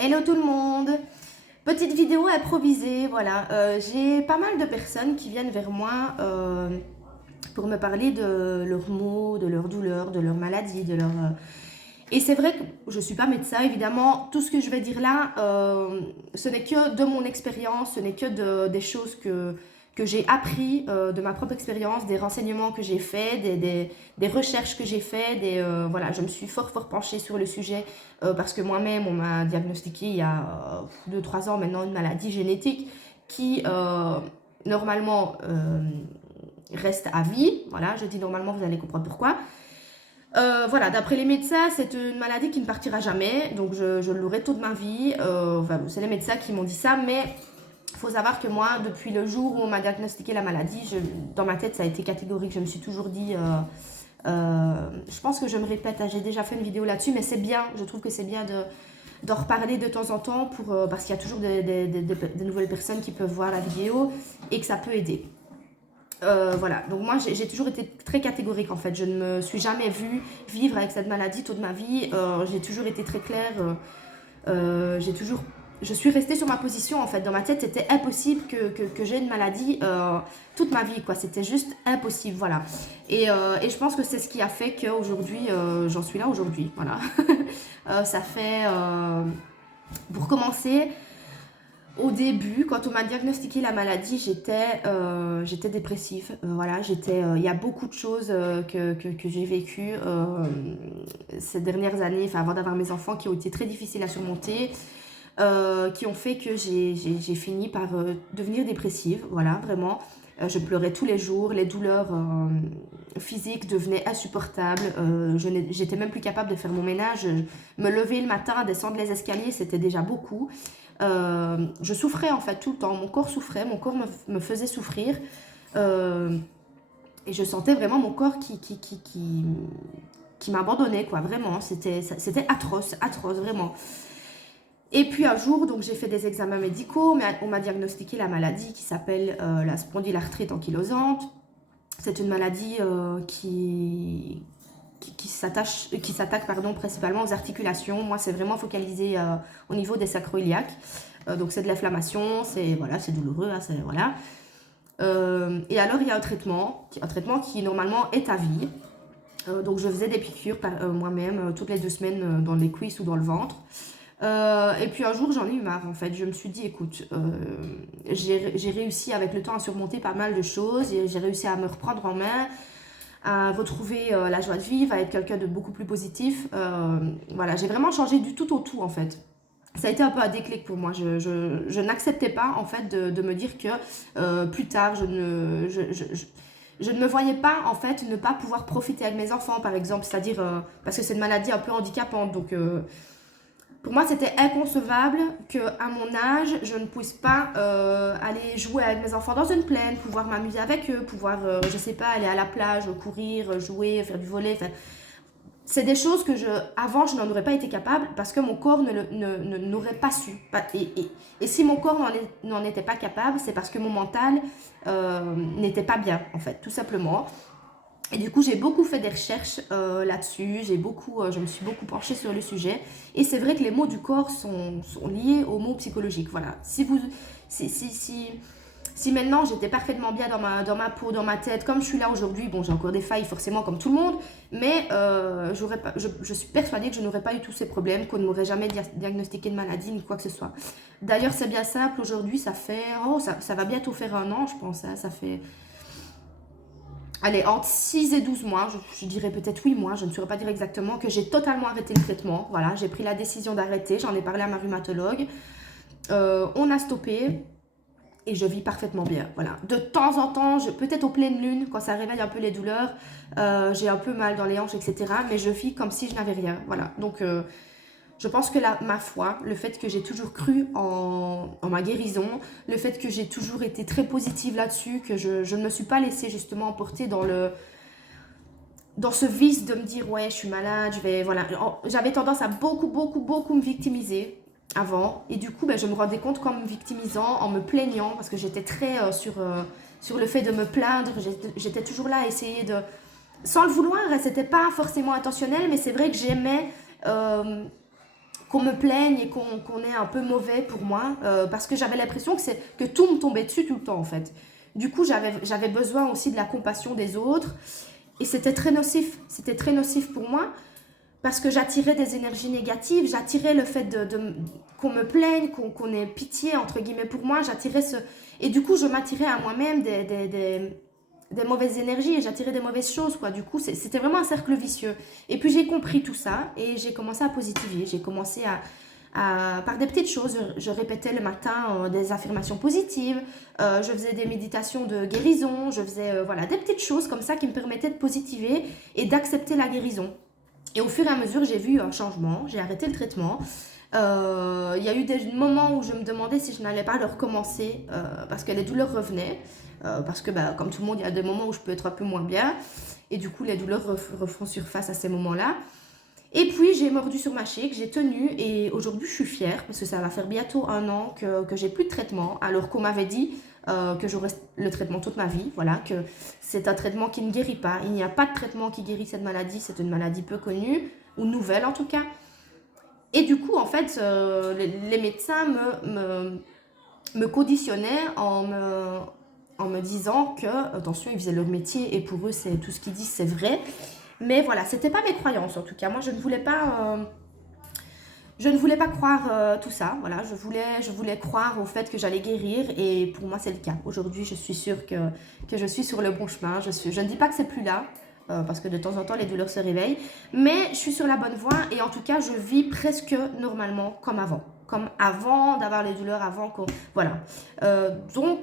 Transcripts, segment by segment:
Hello tout le monde! Petite vidéo improvisée, voilà. J'ai pas mal de personnes qui viennent vers moi pour me parler de leurs maux, de leurs douleurs, de leurs maladies, de leur... Et c'est vrai que je suis pas médecin, évidemment. Tout ce que je vais dire là, ce n'est que de mon expérience, ce n'est que des choses que j'ai appris de ma propre expérience, des renseignements que j'ai faits, des recherches que j'ai faites. Voilà, je me suis fort penchée sur le sujet parce que moi-même, on m'a diagnostiqué il y a 2-3 ans maintenant une maladie génétique qui, normalement, reste à vie. Voilà, je dis normalement, vous allez comprendre pourquoi. Voilà, d'après les médecins, c'est une maladie qui ne partira jamais, donc je l'aurai toute ma vie. Enfin, c'est les médecins qui m'ont dit ça, mais il faut savoir que moi, depuis le jour où on m'a diagnostiqué la maladie, dans ma tête, ça a été catégorique. Je me suis toujours dit, je pense que je me répète, hein, j'ai déjà fait une vidéo là-dessus, mais c'est bien, je trouve que c'est bien d'en reparler de temps en temps parce qu'il y a toujours des nouvelles personnes qui peuvent voir la vidéo et que ça peut aider. Voilà, donc moi j'ai toujours été très catégorique en fait, je ne me suis jamais vue vivre avec cette maladie toute ma vie, j'ai toujours été très claire, je suis restée sur ma position en fait, dans ma tête c'était impossible que j'ai une maladie toute ma vie quoi, c'était juste impossible, voilà. Et je pense que c'est ce qui a fait qu'aujourd'hui j'en suis là aujourd'hui, voilà. Ça fait, pour commencer, au début, quand on m'a diagnostiqué la maladie, j'étais dépressive. Voilà, il y a beaucoup de choses que j'ai vécues ces dernières années, enfin avant d'avoir mes enfants, qui ont été très difficiles à surmonter, qui ont fait que j'ai fini par devenir dépressive. Voilà, vraiment. Je pleurais tous les jours, les douleurs physiques devenaient insupportables. J'étais même plus capable de faire mon ménage. Me lever le matin, descendre les escaliers, c'était déjà beaucoup. Je souffrais en fait tout le temps, mon corps souffrait, mon corps me faisait souffrir et je sentais vraiment mon corps qui m'abandonnait quoi, vraiment, c'était atroce, vraiment. Et puis un jour, donc j'ai fait des examens médicaux, mais on m'a diagnostiqué la maladie qui s'appelle la spondylarthrite ankylosante. C'est une maladie qui s'attaque principalement aux articulations. Moi, c'est vraiment focalisé au niveau des sacro-iliaques. Donc, c'est de l'inflammation, c'est douloureux, hein, voilà. Et alors, il y a un traitement qui, normalement, est à vie. Donc, je faisais des piqûres moi-même toutes les 2 semaines dans les cuisses ou dans le ventre. Et puis un jour, j'en ai eu marre, en fait. Je me suis dit, écoute, j'ai réussi avec le temps à surmonter pas mal de choses. J'ai réussi à me reprendre en main, à retrouver la joie de vivre, à être quelqu'un de beaucoup plus positif. Voilà, j'ai vraiment changé du tout au tout en fait. Ça a été un peu un déclic pour moi. Je n'acceptais pas en fait de me dire que plus tard je ne me voyais pas en fait ne pas pouvoir profiter avec mes enfants par exemple, c'est-à-dire parce que c'est une maladie un peu handicapante donc pour moi, c'était inconcevable qu'à mon âge, je ne puisse pas aller jouer avec mes enfants dans une plaine, pouvoir m'amuser avec eux, pouvoir, je sais pas, aller à la plage, courir, jouer, faire du volley. Enfin, c'est des choses que avant, je n'en aurais pas été capable parce que mon corps n'aurait pas su. Et si mon corps n'en était pas capable, c'est parce que mon mental n'était pas bien, en fait, tout simplement. Et du coup, j'ai beaucoup fait des recherches là-dessus, je me suis beaucoup penchée sur le sujet. Et c'est vrai que les maux du corps sont liés aux maux psychologiques. Voilà. Si maintenant j'étais parfaitement bien dans ma peau, dans ma tête, comme je suis là aujourd'hui, bon, j'ai encore des failles forcément comme tout le monde, mais je suis persuadée que je n'aurais pas eu tous ces problèmes, qu'on ne m'aurait jamais diagnostiqué de maladie ni quoi que ce soit. D'ailleurs, c'est bien simple, aujourd'hui, ça va bientôt faire 1 an, je pense, hein, ça fait... Allez, entre 6 et 12 mois, je dirais peut-être 8 mois, je ne saurais pas dire exactement, que j'ai totalement arrêté le traitement. Voilà, j'ai pris la décision d'arrêter, j'en ai parlé à ma rhumatologue. On a stoppé et je vis parfaitement bien. Voilà. De temps en temps, peut-être aux pleines lunes, quand ça réveille un peu les douleurs, j'ai un peu mal dans les hanches, etc. Mais je vis comme si je n'avais rien. Voilà. Donc, je pense que ma foi, le fait que j'ai toujours cru en ma guérison, le fait que j'ai toujours été très positive là-dessus, que je ne me suis pas laissée justement emporter dans ce vice de me dire ouais je suis malade, voilà. J'avais tendance à beaucoup me victimiser avant et du coup je me rendais compte qu'en me victimisant, en me plaignant, parce que j'étais très sur le fait de me plaindre, j'étais toujours là à essayer de, sans le vouloir, c'était pas forcément intentionnel, mais c'est vrai que j'aimais qu'on me plaigne et qu'on est un peu mauvais pour moi, parce que j'avais l'impression que tout me tombait dessus tout le temps en fait. Du coup, j'avais besoin aussi de la compassion des autres et c'était très nocif pour moi parce que j'attirais des énergies négatives, j'attirais le fait qu'on me plaigne, qu'on ait pitié entre guillemets pour moi, j'attirais ce... Et du coup, je m'attirais à moi-même des mauvaises énergies et j'attirais des mauvaises choses, quoi. Du coup, c'était vraiment un cercle vicieux. Et puis, j'ai compris tout ça et j'ai commencé à positiver. J'ai commencé par des petites choses. Je répétais le matin des affirmations positives. Je faisais des méditations de guérison. Je faisais voilà, des petites choses comme ça qui me permettaient de positiver et d'accepter la guérison. Et au fur et à mesure, j'ai vu un changement. J'ai arrêté le traitement. Il y a eu des moments où je me demandais si je n'allais pas le recommencer parce que les douleurs revenaient. Parce que comme tout le monde, il y a des moments où je peux être un peu moins bien. Et du coup, les douleurs refont surface à ces moments-là. Et puis, j'ai mordu sur ma chic, j'ai tenu. Et aujourd'hui, je suis fière parce que ça va faire bientôt 1 an que j'ai plus de traitement. Alors qu'on m'avait dit que j'aurais le traitement toute ma vie. Voilà, que c'est un traitement qui ne guérit pas. Il n'y a pas de traitement qui guérit cette maladie. C'est une maladie peu connue, ou nouvelle en tout cas. Et du coup, en fait, les médecins me conditionnaient en me disant que, attention, ils faisaient leur métier et pour eux, tout ce qu'ils disent, c'est vrai. Mais voilà, c'était pas mes croyances en tout cas. Moi, je ne voulais pas croire tout ça. Voilà, je voulais croire au fait que j'allais guérir et pour moi, c'est le cas. Aujourd'hui, je suis sûre que je suis sur le bon chemin. Je ne dis pas que c'est plus là. Parce que de temps en temps, les douleurs se réveillent. Mais je suis sur la bonne voie et en tout cas, je vis presque normalement comme avant. Comme avant d'avoir les douleurs, voilà. Donc,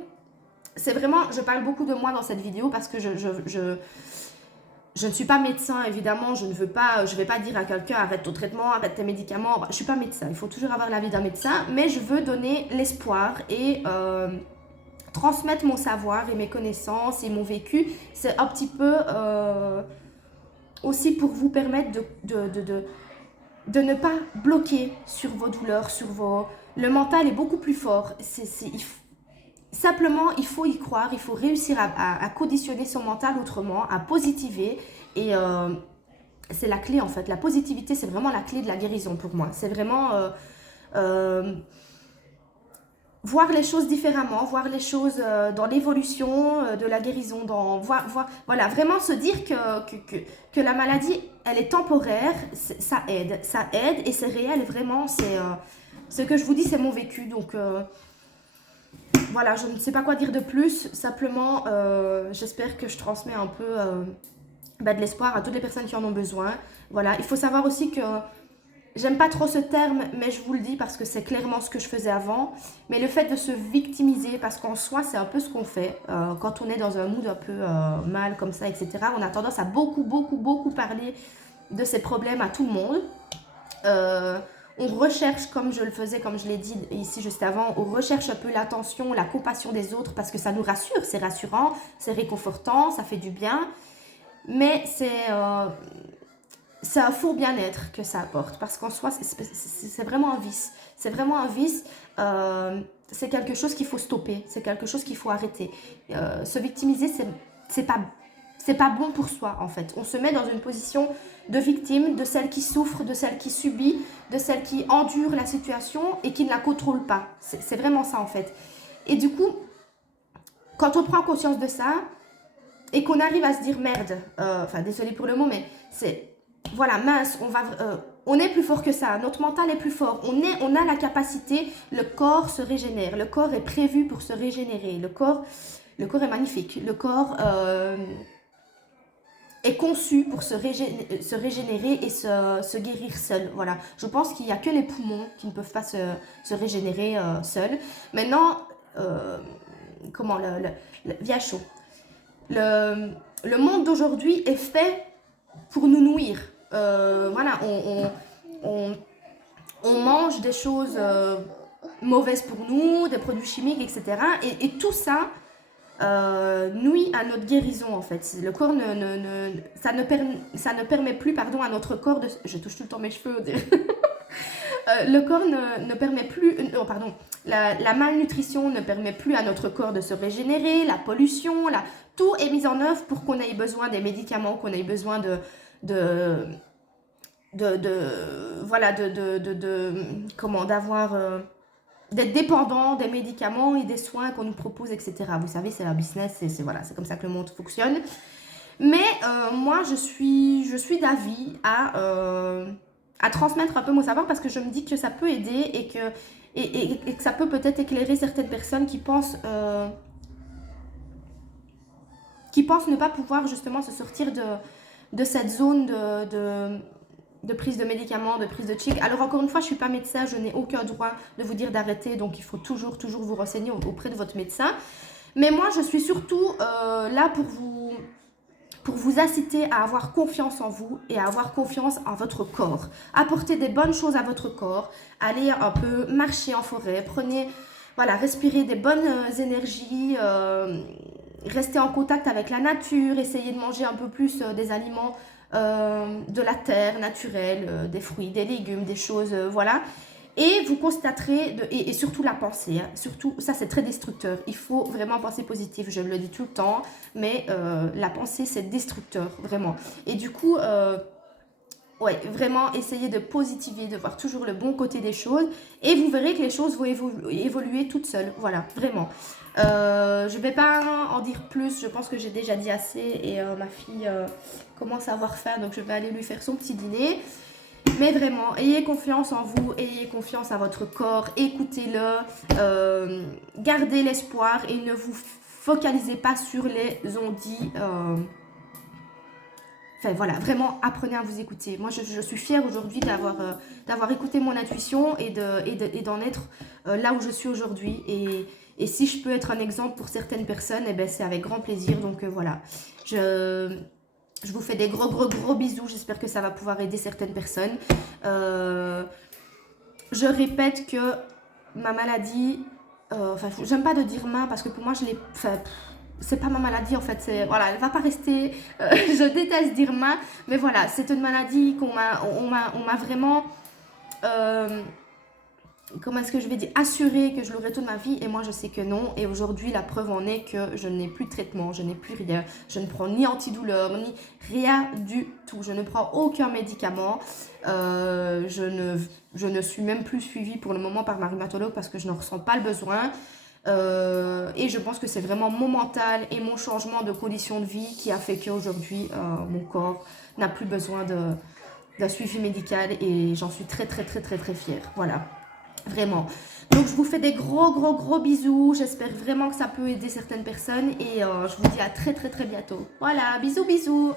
c'est vraiment... Je parle beaucoup de moi dans cette vidéo parce que je ne suis pas médecin, évidemment. Je vais pas dire à quelqu'un arrête ton traitement, arrête tes médicaments. Je ne suis pas médecin. Il faut toujours avoir l'avis d'un médecin. Mais je veux donner l'espoir et... transmettre mon savoir et mes connaissances et mon vécu, c'est un petit peu aussi pour vous permettre de ne pas bloquer sur vos douleurs, Le mental est beaucoup plus fort. Simplement, il faut y croire, il faut réussir à conditionner son mental autrement, à positiver et c'est la clé en fait. La positivité, c'est vraiment la clé de la guérison pour moi. C'est vraiment... voir les choses différemment, voir les choses dans l'évolution de la guérison, voilà, vraiment se dire que la maladie, elle est temporaire, ça aide et c'est réel, vraiment, ce que je vous dis, c'est mon vécu, donc voilà, je ne sais pas quoi dire de plus, simplement, j'espère que je transmets un peu de l'espoir à toutes les personnes qui en ont besoin, voilà, il faut savoir aussi que j'aime pas trop ce terme, mais je vous le dis parce que c'est clairement ce que je faisais avant. Mais le fait de se victimiser, parce qu'en soi, c'est un peu ce qu'on fait. Quand on est dans un mood un peu mal comme ça, etc., on a tendance à beaucoup parler de ses problèmes à tout le monde. On recherche, comme je le faisais, comme je l'ai dit ici juste avant, on recherche un peu l'attention, la compassion des autres parce que ça nous rassure, c'est rassurant, c'est réconfortant, ça fait du bien. Mais c'est un faux bien-être que ça apporte parce qu'en soi c'est vraiment un vice, c'est quelque chose qu'il faut stopper, c'est quelque chose qu'il faut arrêter. Se victimiser, c'est pas bon pour soi en fait. On se met dans une position de victime, de celle qui souffre, de celle qui subit, de celle qui endure la situation et qui ne la contrôle pas. C'est vraiment ça en fait. Et du coup, quand on prend conscience de ça et qu'on arrive à se dire merde, désolé pour le mot, mais c'est voilà, mince, on est plus fort que ça, notre mental est plus fort, on a la capacité, le corps se régénère, le corps est prévu pour se régénérer, le corps est magnifique, le corps est conçu pour se régénérer et se guérir seul, voilà. Je pense qu'il n'y a que les poumons qui ne peuvent pas se régénérer seuls. Maintenant, via chaud. Le monde d'aujourd'hui est fait pour nous nuire. Voilà, on mange des choses mauvaises pour nous, des produits chimiques, etc. Et tout ça nuit à notre guérison en fait. Le corps ça ne permet plus, pardon, à notre corps de... Je touche tout le temps mes cheveux. Le corps ne permet plus... pardon. La malnutrition ne permet plus à notre corps de se régénérer, la pollution, tout est mis en œuvre pour qu'on ait besoin des médicaments, qu'on ait besoin voilà, comment, d'être dépendant des médicaments et des soins qu'on nous propose, etc. Vous savez, c'est un business, voilà, c'est comme ça que le monde fonctionne. Mais moi, je suis d'avis à transmettre un peu mon savoir parce que je me dis que ça peut aider et que ça peut peut-être éclairer certaines personnes qui pensent ne pas pouvoir justement se sortir de cette zone de prise de médicaments, de prise de chic. Alors encore une fois, je ne suis pas médecin, je n'ai aucun droit de vous dire d'arrêter, donc il faut toujours vous renseigner auprès de votre médecin. Mais moi, je suis surtout là pour vous inciter à avoir confiance en vous et à avoir confiance en votre corps. Apportez des bonnes choses à votre corps, allez un peu marcher en forêt, voilà, respirez des bonnes énergies, restez en contact avec la nature, essayez de manger un peu plus des aliments de la terre naturelle, des fruits, des légumes, des choses, voilà. Et vous constaterez, et surtout la pensée, hein, surtout, ça c'est très destructeur. Il faut vraiment penser positif, je le dis tout le temps, mais la pensée c'est destructeur, vraiment. Et du coup, ouais, vraiment essayer de positiver, de voir toujours le bon côté des choses, et vous verrez que les choses vont évoluer toutes seules, voilà, vraiment. Je ne vais pas en dire plus, je pense que j'ai déjà dit assez, et ma fille commence à avoir faim, donc je vais aller lui faire son petit dîner. Mais vraiment, ayez confiance en vous, ayez confiance à votre corps, écoutez-le, gardez l'espoir et ne vous focalisez pas sur les ondits. Enfin voilà, vraiment apprenez à vous écouter. Moi je suis fière aujourd'hui d'avoir écouté mon intuition et d'en être là où je suis aujourd'hui. Et si je peux être un exemple pour certaines personnes, eh ben, c'est avec grand plaisir. Donc voilà, je vous fais des gros bisous. J'espère que ça va pouvoir aider certaines personnes. Je répète que ma maladie, enfin, j'aime pas de dire main parce que pour moi, c'est pas ma maladie en fait. Voilà, elle va pas rester. Je déteste dire main, mais voilà, c'est une maladie on m'a vraiment. Comment est-ce que je vais dire, assurer que je l'aurai toute ma vie, et moi je sais que non. Et aujourd'hui la preuve en est que je n'ai plus de traitement, je n'ai plus rien, je ne prends ni antidouleur ni rien du tout, je ne prends aucun médicament, je ne suis même plus suivie pour le moment par ma rhumatologue parce que je ne ressens pas le besoin. Et je pense que c'est vraiment mon mental et mon changement de condition de vie qui a fait qu'aujourd'hui mon corps n'a plus besoin d'un suivi médical, et j'en suis très fière, voilà. Vraiment. Donc, je vous fais des gros bisous. J'espère vraiment que ça peut aider certaines personnes. Et je vous dis à très bientôt. Voilà, bisous.